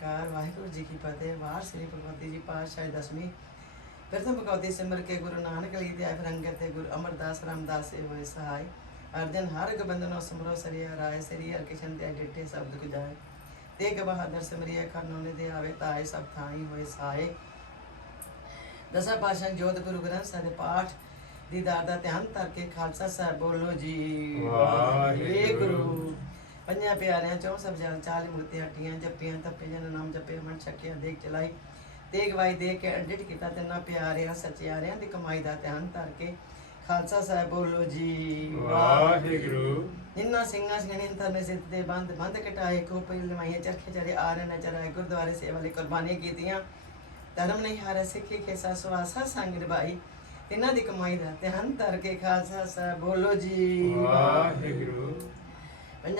ਕਾਰ ਵਾਹਿਗੁਰੂ ਜੀ ਕੀ ਫਤਿਹ। ਵਾਰ ਸ੍ਰੀ ਭਗਵਤੀ ਜੀ ਪਾਤਸ਼ਾਹੀ ਦਸਵੀਂ। ਪ੍ਰਥਮ ਭਗਵਤੀ ਸਿਮਰ ਕੇ ਗੁਰੂ ਨਾਨਕ ਲਈ ਦੇ ਆਇ ਰੰਗਤ ਤੇ ਗੁਰੂ ਅਮਰਦਾਸ ਰਾਮਦਾਸ ਸੇ ਹੋਏ ਸਹਾਈ। ਅਰਜਨ ਹਰ ਗਬੰਦਨੋ ਸਮਰੋ ਸਰੀਆ ਰਾਏ ਸਰੀ ਹਰ ਕਿਸ਼ਨ ਦੇ ਡਿੱਟੇ ਸ਼ਬਦ ਗੁਜਾਏ ਤੇਗ ਬਹਾਦਰ ਸਿਮਰਿਆ ਕਰਨੋਂ ਦੇ ਆਵੇ ਤਾਏ ਸਭ ਥਾਈ ਹੋਏ ਸਾਏ ਦਸਾਂ ਪਾਸ਼ਾ ਜੋਤ ਗੁਰੂ ਗ੍ਰੰਥ ਸਾਹਿਬ ਦੇ ਪਾਠ ਦੀਦਾਰ ਦਾ ਧਿਆਨ ਧਰ ਕੇ ਖਾਲਸਾ ਸਾਹਿਬ ਬੋਲੋ ਜੀ। ਵਾਹਿਗੁਰੂ। ਪੰਜਾਂ ਪਿਆਰਿਆਂ ਚੋਂ ਸਭ ਜਨ ਚਾਲੀ ਮੁਕਤੀ ਹਟੀਆਂ ਜਪੀਆਂ ਤਪੇ ਜਨ ਨਾਮ ਜਪੇ ਮਨ ਛਕਿਆ ਦੇਖ ਚਲਾਈ। ਤੇਗ ਵਾਈ ਦੇ ਕੇ ਐਡਿਟ ਕੀਤਾ ਤਿੰਨਾਂ ਪਿਆਰਿਆਂ ਸੱਚਿਆਰਿਆਂ ਦੀ ਕਮਾਈ ਦਾ ਧਿਆਨ ਧਰ ਕੇ। ਖਾਲਸਾ ਸਾਹਿਬ ਬੋਲੋ ਜੀ ਵਾਹਿਗੁਰੂ। ਜਿਨ੍ਹਾਂ ਸਿੰਘਾਂ ਸਿੰਘਣੀ ਅੰਤਰ ਸਿੱਧ ਦੇ ਬੰਦ ਬੰਦ ਕਟਾਏ ਕੋ ਪਹਿਲ ਲਵਾਈਆਂ ਚਰਖੇ ਚਰੇ ਆ ਰਹੇ ਨਚਰਾਏ ਗੁਰਦੁਆਰੇ ਸੇਵਾ ਲਈ ਕੁਰਬਾਨੀ ਕੀਤੀਆਂ। ਧਰਮ ਨਹੀਂ ਹਾਰੇ ਸਿੱਖੀ ਕੇ ਸਵਾਸਾ ਸੰਗ ਨਿਭਾਈ। ਇਹਨਾਂ ਦੀ ਕਮਾਈ ਦਾ ਧਿਆਨ ਧਰ ਕੇ ਖਾਲਸਾ ਸਾਹਿਬ ਬੋਲੋ ਜੀ। ਵਾਹਿਗੁਰੂ।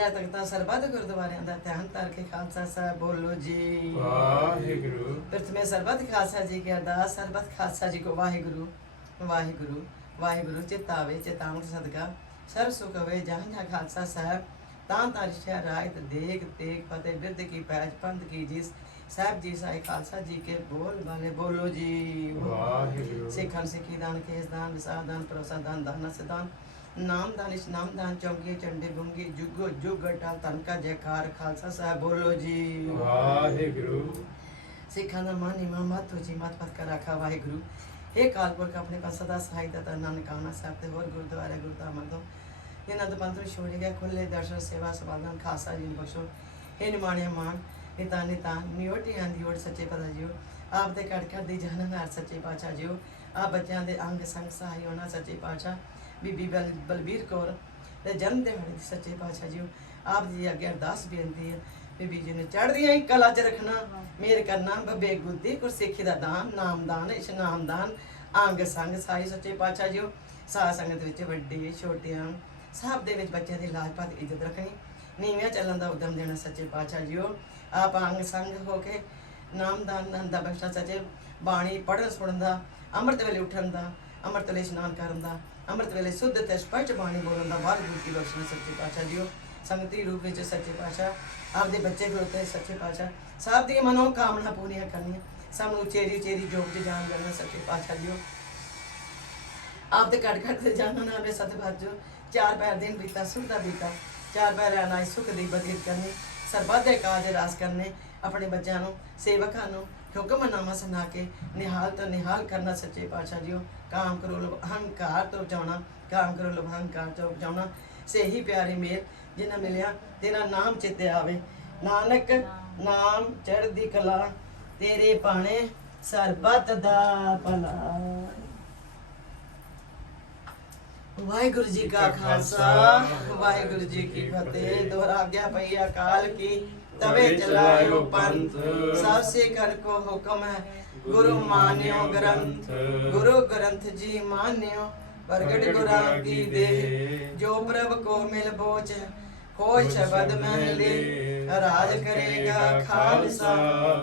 ਪੰਜਾਂ ਤਖਤਾਂ ਸਰਬੱਤ ਗੁਰਦੁਆਰਿਆਂ ਦਾ ਧਿਆਨ ਧਰ ਕੇ ਖਾਲਸਾ ਸਾਹਿਬ ਬੋਲੋ ਜੀ। ਵਾਹਿਗੁਰੂ। ਪ੍ਰਥਮੇ ਸਰਬੱਤ ਖਾਲਸਾ ਜੀ ਕੀ ਅਰਦਾਸ ਸਰਬੱਤ ਖਾਲਸਾ ਜੀ ਕੋ ਵਾਹਿਗੁਰੂ ਵਾਹਿਗੁਰੂ ਵਾਹਿਗੁਰੂ ਚਿਤਾਵੇ ਚਿਤਾਮਤ ਸਦਕਾ। ਸਰਬ ਸੁਖ ਹੋਵੇ ਜਹਾਂ ਜਹਾਂ ਖਾਲਸਾ ਸਾਹਿਬ ਤਾਂ ਤਾਂ ਰਿਸ਼ਿਆ ਰਾਇਤ ਦੇਖ ਤੇਗ ਫਤਿਹ ਬਿਰਧ ਕੀ ਪੈਜ ਪੰਥ ਕੀ ਜਿਸ। ਸਾਹਿਬ ਜੀ ਸਾਈ ਖਾਲਸਾ ਜੀ ਕੇ ਬੋਲ ਵਾਲੇ ਬੋਲੋ ਜੀ। ਵਾਹਿਗੁਰੂ। ਸਿੱਖਾਂ ਸਿੱਖੀ ਦਾਨ ਕੇਸ ਦਾਨ ਵਿਸਾਰ ਦਾਨ ਪ੍ਰੋਸਾ ਦਾਨ ਦਾਨ ਸਦਾਨ ਨਾਮ ਦਾਨ ਇਸ ਨਾਮ ਦਾਨ ਚੌਂਕੀ ਚੰਡੇ ਬੁੰਗੀ ਜੁਗੋ ਜੁਗ ਅਟਲ ਤਨ ਕਾ ਜੈਕਾਰ ਖਾਲਸਾ ਸਾਹਿਬ ਬੋਲੋ ਜੀ। ਵਾਹਿਗੁਰੂ। ਸਿੱਖਾਂ ਦਾ ਮਾਨ ਇਮਾਮ ਮਤ ਜੀ ਮਤ ਪਤ ਕਰ ਰੱਖਾ ਵਾਹਿਗੁਰੂ। ਇਹ ਕਾਲਪੁਰਖ ਆਪਣੇ ਪਾਸ ਸਦਾ ਸਹਾਈ ਦਾਤਾ ਨਾਨਕਾਣਾ ਸਾਹਿਬ ਤੇ ਹੋਰ ਗੁਰਦੁਆਰਾ ਗੁਰਦਾਮਨ ਤੋਂ ਇਹਨਾਂ ਦੇ ਪੰਥ ਛੋੜੇ ਗਿਆ ਖੁੱਲੇ ਦਰਸ਼ਨ ਸੇਵਾ ਸਵਾਲਨ ਖਾਸਾ ਜੀ ਬਖਸ਼ੋ। ਇਹ ਨਿਮਾਣਿਆ ਮਾਨ ਨਿਤਾ ਨਿਤਾ ਨਿਉਟੀ ਆਂਦੀ ਓੜ ਸੱਚੇ ਪਤਾ ਜਿਓ। ਆਪ ਦੇ ਘੜ ਘੜ ਦੀ ਜਹਨ ਨਾਲ ਸੱਚੇ ਪਾਤਸ਼ਾਹ ਜਿਓ। ਆ ਬੱਚਿਆਂ ਦੇ ਅੰਗ ਸੰਗ ਸਹਾਈ ਹੋਣਾ ਸੱਚੇ ਪਾਤਸ਼ਾਹ। ਬੀਬੀ ਬਲਬੀਰ ਕੌਰ ਦੇ ਜਨਮ ਦਿਹਾੜੇ ਦੀ ਸੱਚੇ ਪਾਤਸ਼ਾਹ ਜਿਓ ਆਪ ਜੀ ਅੱਗੇ ਅਰਦਾਸ ਬੇਨਤੀ ਹੈ, ਬੀਬੀ ਜੀ ਨੇ ਚੜ੍ਹਦੀਆਂ ਹੀ ਕਲਾ 'ਚ ਰੱਖਣਾ, ਮੇਰ ਕਰਨਾ, ਬੱਬੇ ਗੁੱਦੀ ਗੁਰਸਿੱਖੀ ਦਾ ਦਾਨ ਨਾਮਦਾਨ ਇਸ਼ਨਾਮਦਾਨ ਅੰਗ ਸੰਗ ਸਾਈ ਸੱਚੇ ਪਾਤਸ਼ਾਹ ਜਿਓ ਸਾਧ ਸੰਗਤ ਵਿੱਚ ਵੱਡੇ, ਛੋਟਿਆਂ, ਸਭ ਦੇ ਵਿੱਚ ਬੱਚਿਆਂ ਦੀ ਲਾਜਪਤ ਇੱਜ਼ਤ ਰੱਖਣੀ, ਨੀਵਿਆਂ ਚੱਲਣ ਦਾ ਉਦਮ ਦੇਣਾ ਸੱਚੇ ਪਾਤਸ਼ਾਹ ਜਿਓ ਆਪ ਅੰਗ ਸੰਗ ਹੋ ਕੇ ਨਾਮਦਾਨ ਨੰਦ ਬਖਸ਼ਾ ਸੱਚੇ ਬਾਣੀ ਪੜ੍ਹਨ ਸੁਣਨ ਦਾ, ਅੰਮ੍ਰਿਤ ਵੇਲੇ ਉੱਠਣ ਦਾ, ਅੰਮ੍ਰਿਤ ਵੇਲੇ ਇਸ਼ਨਾਨ ਕਰਨ ਦਾ ਅੰਮ੍ਰਿਤ ਵੇਲੇ ਸੁੱਧ ਤੇ ਬਾਣੀ ਬੋਲਣ ਦਾ ਵਾਹਿਗੁਰੂ ਕੀ ਬਖਸ਼ਣਾ ਸੱਚੇ ਪਾਤਸ਼ਾਹ ਜਿਓ ਸੰਗਤੀ ਰੂਪ ਵਿੱਚ ਸੱਚੇ ਪਾਤਸ਼ਾਹ, ਆਪਦੇ ਬੱਚੇ ਖਲੋਤੇ ਸੱਚੇ ਪਾਤਸ਼ਾਹ। ਸਭ ਦੀਆਂ ਮਨੋ ਕਾਮਨਾ ਪੂਰੀਆਂ ਕਰਨੀਆਂ। ਸਭ ਨੂੰ ਚੇਰੀ ਜੋਗ ਚ ਜਾਣ ਕਰਨਾ ਸੱਚੇ ਪਾਤਸ਼ਾਹ ਜਿਓ ਆਪ ਦੇ ਘੜ ਘੜ ਤੇ ਜਾਣਾ ਨਾ ਵੇ ਸਤ ਭਾਜੋ ਚਾਰ ਪੈਰ ਦਿਨ ਬੀਤਾ, ਸੁਖ ਦਾ ਬੀਤਾ। ਚਾਰ ਪੈਰ ਆਣਾ ਸੁਖ ਦੀ ਬਦੀਤ ਕਰਨੀ। ਸਰਬੱਤ ਦੇ ਕਾਜ ਰਾਸ ਕਰਨੇ। ਆਪਣੇ ਬੱਚਿਆਂ ਨੂੰ, ਸੇਵਕਾਂ ਨੂੰ ਹੁਕਮਨਾਮਾ ਸੁਣਾ ਕੇ ਨਿਹਾਲ ਤੋਂ ਨਿਹਾਲ ਕਰਨਾ ਸੱਚੇ ਪਾਤਸ਼ਾਹ ਜੀਓ। ਕਾਮ ਕਰੋ ਲੋਭ ਅਹੰਕਾਰ ਤੋਂ ਬਚਾਉਣਾ, ਕਾਮ ਕਰੋ ਲੋਭ ਅਹੰਕਾਰ ਤੋਂ ਬਚਾਉਣਾ। ਸਹੀ ਪਿਆਰੀ ਮੇਰ ਜਿਨ੍ਹਾਂ ਮਿਲਿਆ ਤੇਰਾ ਨਾਮ ਚਿੱਤੇ ਆਵੇ। ਨਾਨਕ ਨਾਮ ਚੜ੍ਹਦੀ ਕਲਾ, ਤੇਰੇ ਪਾਣੇ ਸਰਬਤ ਦਾ ਭਲਾ। ਵਾਹਿਗੁਰੂ ਜੀ ਕਾ ਖਾਲਸਾ ਵਾਹਿਗੁਰੂ ਜੀ ਕੀ ਫਤਿਹ। ਦੁਹਰਾ ਗਿਆ ਪਈ ਅਕਾਲ ਕੀ ਤਵੇ ਚਲਾਇਓ ਪੰਥ। ਸਭ ਸੇ ਕਰ ਕੋ ਹੁਕਮ ਹੈ ਗੁਰੂ ਮਾਨਿਓ ਗ੍ਰੰਥ। ਗੁਰੂ ਗ੍ਰੰਥ ਜੀ ਮਾਨਿਓ ਪ੍ਰਗਟ ਗੁਰਾਂ ਕੀ ਦੇਹ ਜੋ ਪ੍ਰਭ ਕੋ ਮਿਲ ਬੋਚ ਕੋਈ ਸ਼ਬਦ ਮਹਿਲੇ ਰਾਜ ਕਰੇਗਾ ਖਾਲਸਾ।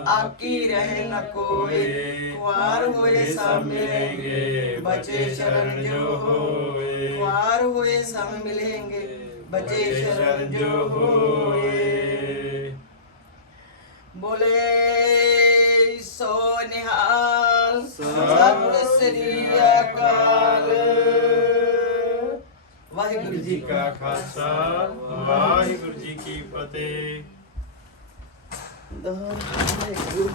ਆਕੀ ਰਹੇ ਨ ਕੋਈ ਕੁਆਰ ਹੋਏ ਸਭ ਮਿਲेंगे ਬਚੇ ਸ਼ਰਨ ਜੋ ਹੋਏ। ਕੁਆਰ ਹੋਏ ਸਭ ਮਿਲेंगे ਬਚੇ ਸ਼ਰਨ ਜੋ ਹੋਏ ਬੋਲੇ ਸੋ ਨਿਹਾਲ ਸਤਿ ਸ੍ਰੀ ਅਕਾਲ ਵਾਹਿਗੁਰੂ ਜੀ ਜੀ ਕਾ ਖਾਲਸਾ ਵਾਹਿਗੁਰੂ ਜੀ ਕੀ ਫਤਿਹ ਵਾਹਿਗੁਰੂ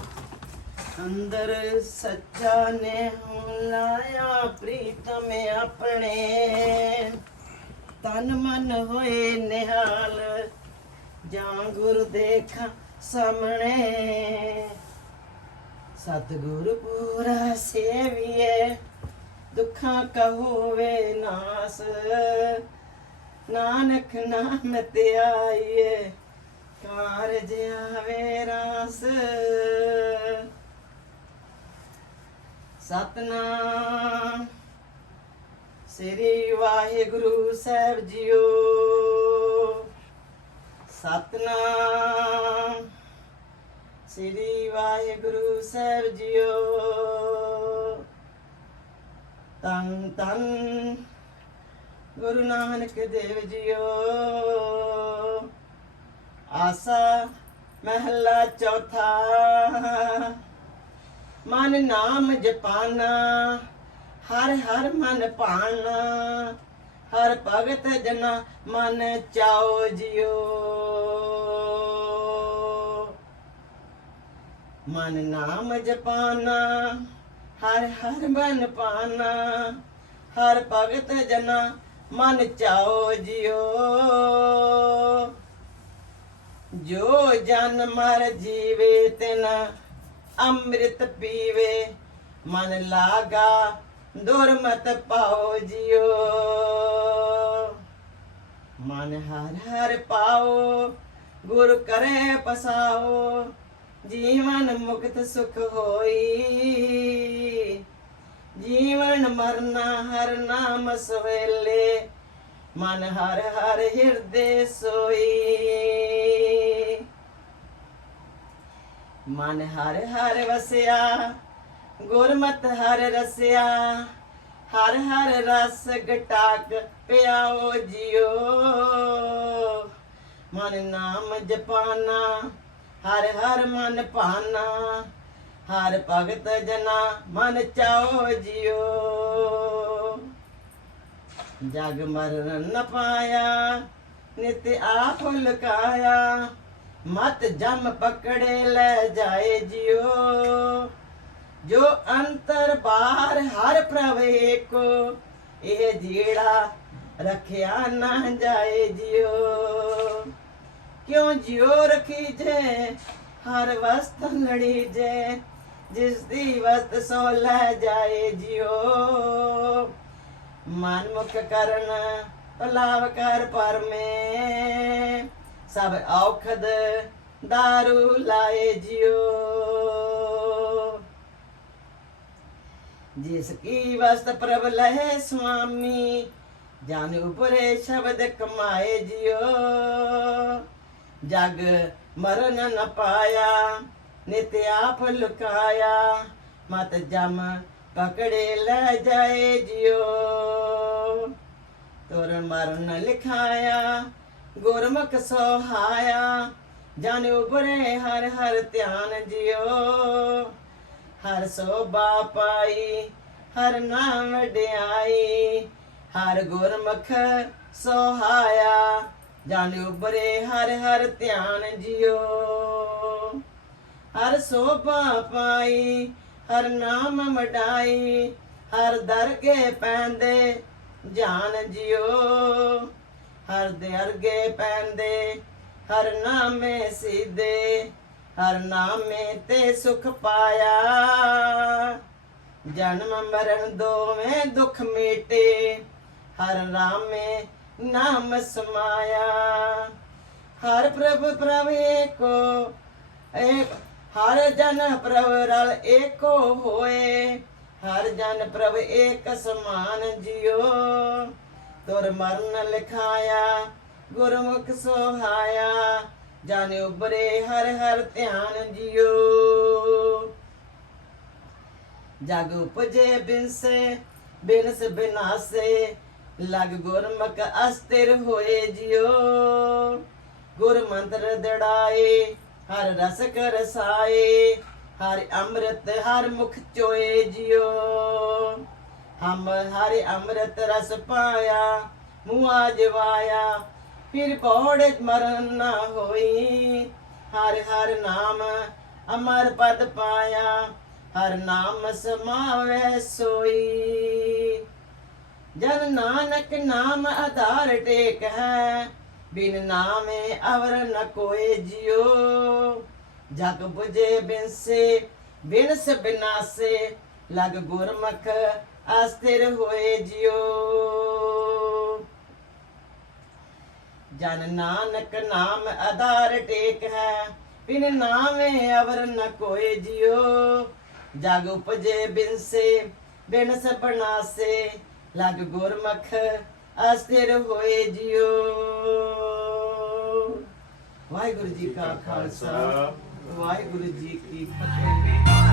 ਅੰਦਰ ਸੱਚਾ ਨੇ ਲਾਇਆ ਪ੍ਰੀਤਮ ਆਪਣੇ। ਤਨ ਮਨ ਹੋਏ ਨਿਹਾਲ, ਜਾਂ ਗੁਰ ਦੇਖਾਂ ਸਾਹਮਣੇ। ਸਤਿਗੁਰ ਪੂਰਾ ਸੇਵੀਏ, ਦੁੱਖਾਂ ਕਾ ਹੋਵੇ ਨਾਸ। ਨਾਨਕ ਨਾਮ ਤੇ ਆਈਏ, ਕਾਰਜ ਆਵੇ ਰਾਸ। ਸਤਨਾਮ। ਸ੍ਰੀ ਵਾਹਿਗੁਰੂ ਸਾਹਿਬ ਜੀਓ। ਸਤਨਾਮ। ਸ੍ਰੀ ਵਾਹਿਗੁਰੂ ਸਾਹਿਬ ਜੀਓ। ਤਨ ਤਨ ਗੁਰੂ ਨਾਨਕ ਦੇਵ ਜੀਓ। ਆਸਾ ਮਹਲਾ ਚੌਥਾ। ਮਨ ਨਾਮ ਜਪਾਨਾ, ਹਰ ਹਰ ਮਨ ਭਾਣਾ ਹਰ ਭਗਤ ਜਨਾ ਮਨ ਚਾਓ ਜਿਓ ਮਨ ਨਾਮ ਜਪਾਨਾ, ਹਰ ਹਰ ਮਨ ਪਾਨਾ ਹਰ ਭਗਤ ਜਨਾ ਮਨ ਚਾਓ ਜਿਓ ਜੋ ਜਨ ਮਰ ਜੀਵੇ ਤਿਨ ਅੰਮ੍ਰਿਤ ਪੀਵੇ, ਮਨ ਲਾਗਾ, ਦੁਰਮਤ ਪਾਓ ਜਿਓ। ਮਨ ਹਰ ਹਰ ਪਾਓ, ਗੁਰ ਕਰੇ ਪਸਾਓ, ਜੀਵਨ ਮੁਕਤ ਸੁਖ ਹੋਈ। ਜੀਵਨ ਮਰਨਾ ਹਰ ਨਾਮ ਸਵੇਲੇ, ਮਨ ਹਰ ਹਰ ਹਿਰਦੇ ਸੋਈ। ਮਨ ਹਰ ਹਰ ਵਸਿਆ, ਗੁਰਮਤ ਹਰ ਰਸਿਆ, ਹਰ ਹਰ ਰਸ ਗਟਾਕ ਪਿਆਓ ਜਿਓ ਮਨ ਨਾਮ ਜਪਾਨਾ, ਹਰ ਹਰ ਮਨ ਭਾਨਾ, ਹਰ ਭਗਤ ਜਨਾ ਮਨ ਚਾਓ ਜਿਓ ਜਗ ਮਰਨ ਨ ਪਾਇਆ, ਨਿਤ ਆਪ ਲੁਕਾਇਆ ਮਤ ਜਮ ਪਕੜੇ ਲੈ ਜਾਏ ਜਿਓ ਜੋ ਅੰਤਰ ਬਾਹਰ ਹਰ ਪ੍ਰਭ ਏਕੋ ਇਹ ਜਿਹੜਾ ਰੱਖਿਆ ਨਾ ਜਾਏ ਜਿਓ ਕਿਉਂ ਜਿਉ ਰਖੀ ਜੇ ਹਰ ਵਸਤ ਲੜੀ ਜੇ ਜਿਸ ਦੀ ਵਸਤ ਸੋ ਲੈ ਜਾਏ ਜਿਓ ਮਨ ਮੁਖ ਕਰਨ ਪਲਾਵ ਕਰ ਪਰਮੇ। ਸਭ ਔਖਦ दारू ਲਾਏ ਜਿਓ ਜਿਸ ਕੀ ਵਸਤ ਪ੍ਰਭ ਲਹਿ ਸੁਆਮੀ ਜਾਨ ਉਪਰੇ ਸ਼ਬਦ ਕਮਾਏ ਜਿਓ ਜਗ ਮਰਨ ਨ ਪਾਇਆ ਨਿਤ ਆਪ ਲੁਕਾਇਆ ਮਤ ਜਮ ਪਕੜੇ ਲੈ ਜਾਏ ਜਿਓ ਤੁਰ ਮਰਨ ਲਿਖਾਇਆ ਗੁਰਮੁਖ ਸੋਹਾਇਆ, ਜਨ ਉਪਰੇ ਹਰ ਹਰ ਧਿਆਨ ਜਿਓ ਹਰ ਸੋਭਾ ਪਾਈ, ਹਰ ਨਾਮ ਡਿਆਈ। ਹਰ ਗੁਰਮੁਖ ਸੋਹਾਇਆ, ਜਨ ਉਬਰੇ ਹਰ ਹਰ ਧਿਆਨ ਜਿਓ ਹਰ ਸੋਭਾ ਪਾਈ, ਹਰ ਨਾਮ ਮਡਾਈ। ਹਰ ਦਰਗੇ ਪੈਂਦੇ, ਜਾਨ ਜਿਓ ਹਰ ਦੇ ਅਰਗੇ ਪੈਂਦੇ, ਹਰ ਨਾਮੇ ਸਿੱਧੇ, ਹਰ ਨਾਮੇ ਤੇ ਸੁਖ ਪਾਇਆ। ਜਨਮ ਮਰਨ ਦੋਵੇਂ ਦੁੱਖ ਮਿਟੇ, ਹਰ ਰਾਮੇ ਨਾਮ ਸਮਾਇਆ। ਹਰ ਪ੍ਰਭ ਪ੍ਰਭ ਏਕੋ, ਏਕ, ਹਰ ਜਨ ਪ੍ਰਭ ਰਲ ਏਕੋ ਹੋਏ, ਹਰ ਜਨ ਪ੍ਰਭ ਏਕ ਸਮਾਨ ਜਿਓ ਤੁਰ ਮਰਨ ਲਿਖਾਇਆ ਗੁਰਮੁਖ ਸੋਹਾਇਆ ਜਾਣੇ ਉਬਰੇ ਹਰ ਹਰ ਧਿਆਨ ਜਿਓ ਜਗ ਉਪਜੇ ਬਿਨਸੇ ਬਿਨਸ ਬਿਨਾਸੇ ਲਗ ਗੁਰਮੁਖ ਅਸਥਿਰ ਹੋਏ ਜਿਓ ਗੁਰ ਮੰਤਰ ਦੜਾਏ ਹਰ ਰਸ ਕਰ ਹਰ ਅੰਮ੍ਰਿਤ ਹਰ ਮੁਖ ਚੋਏ ਜਿਓ ਹਮ ਹਰ ਅੰਮ੍ਰਿਤ ਰਸ ਪਾਇਆ ਮੂਆ ਜਵਾਇਆ ਫਿਰ ਪੌੜ ਮਰਨ ਨਾ ਹੋਈ। ਹਰ ਹਰ ਨਾਮ ਅਮਰ ਪਦ ਪਾਇਆ, ਹਰ ਨਾਮ ਸਮਾਵੇ ਸੋਈ। ਜਨ ਨਾਨਕ ਨਾਮ ਆਧਾਰ ਟੇਕ ਹੈ, ਬਿਨ ਨਾਮੇ ਅਵਰ ਨ ਕੋਏ ਜਿਉ। ਜਗ 부ਜੇ ਬਿਨਸੇ, ਬਿਨਸ ਬਿਨਾਸੇ, ਲਗ ਗੁਰਮਖ ਅਸਥਿਰ ਹੋਏ ਜਿਉ। ਜਨ ਨਾਨਕ ਨਾਮ ਆਧਾਰ ਟੇਕ ਹੈ, ਬਿਨ ਨਾਮੇ ਅਵਰ ਨ ਕੋਏ ਜਿਉ। ਜਗ ਉਪਜੇ ਬਿਨਸੇ ਬਿਨ ਸਪਨਾਸੇ ਲਗ ਗੁਰਮਖ ਅਸਥਿਰ ਹੋਏ ਜਿਉ। ਵਾਹਿਗੁਰੂ ਜੀ ਕਾ ਖਾਲਸਾ, ਵਾਹਿਗੁਰੂ ਜੀ ਕੀ ਫਤਿਹ।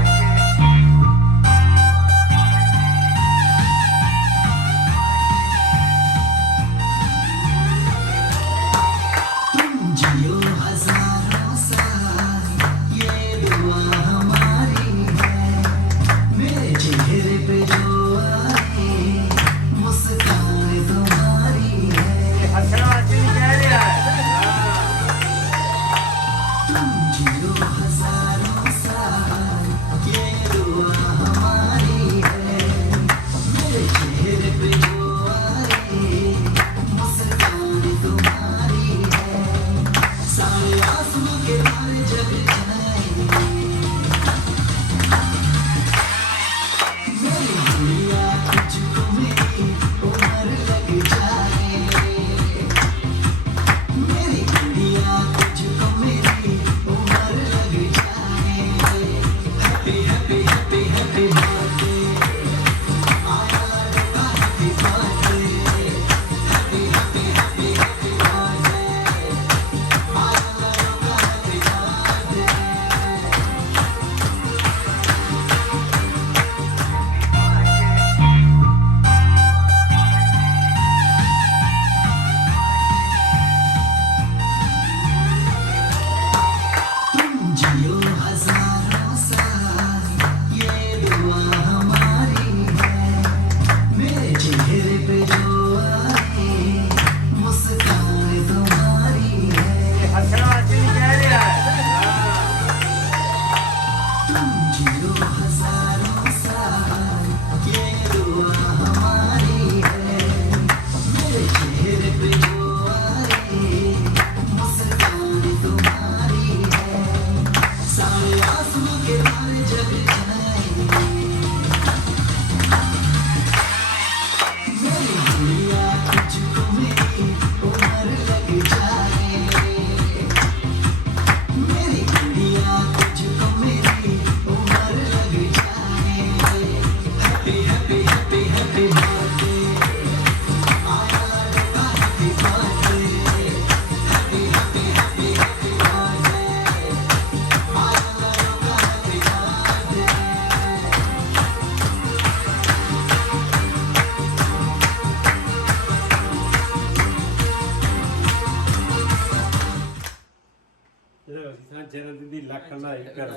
ਲਓ ਜੀ ਤਾਂ ਜਨਮ ਦਿਨ ਦੀ ਲੱਖ ਲਾਈ ਕਰ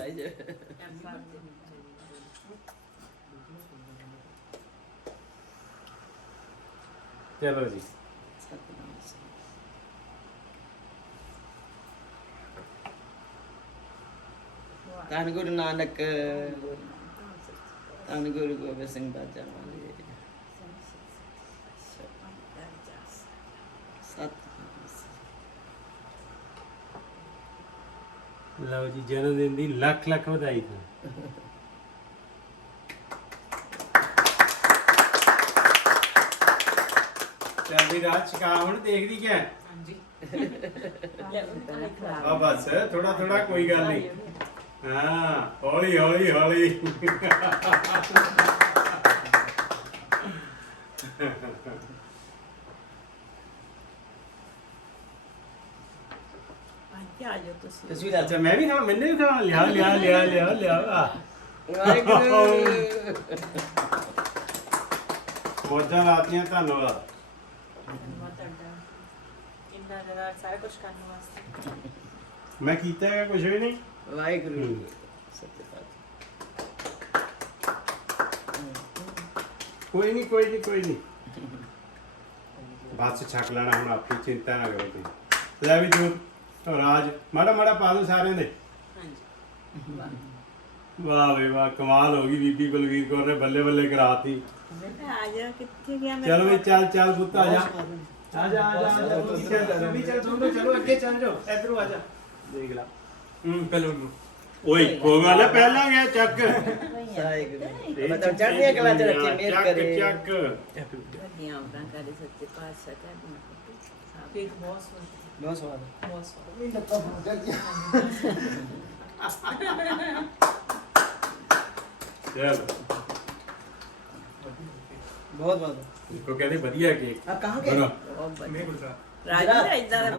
ਚਲੋ ਜੀ ਧੰਨ ਗੁਰੂ ਨਾਨਕ ਧੰਨ ਗੁਰੂ ਗੋਬਿੰਦ ਸਿੰਘ ਬਾਜਾ ਵਾਲੇ ਸਤ ਲਓ ਜੀ ਜਨਮ ਦਿਨ ਦੀ ਲੱਖ ਲੱਖ ਵਧਾਈ ਤਾਂ ਚੱਲ ਵੀ ਰਾਤ ਹੁਣ ਦੇਖਦੀ ਕਿਆ? ਆ ਬਸ ਥੋੜਾ ਥੋੜਾ ਕੋਈ ਗੱਲ ਨਹੀਂ। ਹਾਂ ਹੌਲੀ ਹੌਲੀ ਹੌਲੀ। ਤਸਵੀਰ ਅੱਛਾ ਮੈਂ ਵੀ ਖਾਣਾ ਮੈਨੇ ਵੀ ਖਾਣਾ ਲਿਆ ਲਿਆ ਲਿਆ ਲਿਆ ਲਿਆ ਆ। ਵਾਹਿਗੁਰੂ। ਮੋਜਾਂ ਲਾਤੀਆਂ ਧੰਨਵਾਦ। ਸਾਰਾ ਕੁਝ ਕਰਨ ਵਾਸਤੇ। ਮੈਂ ਕੀਤਾ ਹੈਗਾ ਕੁਝ ਵੀ ਨਹੀਂ? ਵਾਹਿਗੁਰੂ ਹੂੰ। ਸਤਿ ਕੋਈ ਨਹੀਂ ਕੋਈ ਨਹੀਂ ਕੋਈ ਨਹੀਂ। ਬਸ ਛਕ ਲੈਣਾ ਹੁਣ ਆਪਣੀ ਚਿੰਤਾ ਨਾ ਕਰੋ ਤੁਸੀਂ। ਲੈ ਵੀ ਤੂੰ ਰਾਜ। ਮਾੜਾ ਮਾੜਾ ਪਾ ਦੋ ਸਾਰਿਆਂ ਦੇ। ਵਾਹ ਵੇ ਵਾਹ ਕਮਾਲ ਹੋ ਗਈ ਬੀਬੀ ਬਲਵੀਰ ਕੌਰ ਨੇ ਬੱਲੇ ਬੱਲੇ ਕਰਾਤੀ। ਮੈਂ ਆ ਜਾ ਕਿੱਥੇ ਗਿਆ ਮੈਂ? ਚਲੋ ਵੀ ਚੱਲ ਚੱਲ ਪੁੱਤ ਆ ਜਾ। ਆ ਜਾ ਆ ਜਾ ਆ ਜਾ ਤੂੰ ਵੀ ਚੱਲ ਵੀ ਚੱਲ ਦੋਨੋਂ ਚਲੋ ਅੱਗੇ ਚੱਲ ਜਾਓ ਇਧਰੋਂ ਆ ਜਾ। ਦੇਖ ਲੈ। ਹੂੰ ਪਹਿਲਾਂ ਓਏ ਕੋਈ ਗੱਲ ਹੈ, ਪਹਿਲਾਂ ਗਿਆ ਚੱਕ। ਮਤਲਬ ਚੜ੍ਹਦੀ ਕਲਾ ਚ ਰੱਖੇ ਮੇਰ ਕਰੇ। ਚੱਕ। ਚੱਕ ਵੱਡੀਆਂ ਉਮਰਾਂ ਕਰੇ ਸੱਚੇ ਪਾਤਸ਼ਾਹ ਤੇ ਆਪਣਾ ਕੇਕ ਬਹੁਤ ਸਵਾਦ ਬਹੁਤ ਸਵਾਦ ਬਹੁਤ ਸਵਾਦ। ਚੱਲ। ਬਹੁਤ ਬਹੁਤ। ਕੋ ਕਹਿੰਦੇ ਵਧੀਆ ਕੇਕ। ਆ ਕਹਾਂ ਗਏ ਬਣਾ ਬਹੁਤ ਵਧੀਆ। ਰਾਜੂ ਇਦਾਂ ਦਾ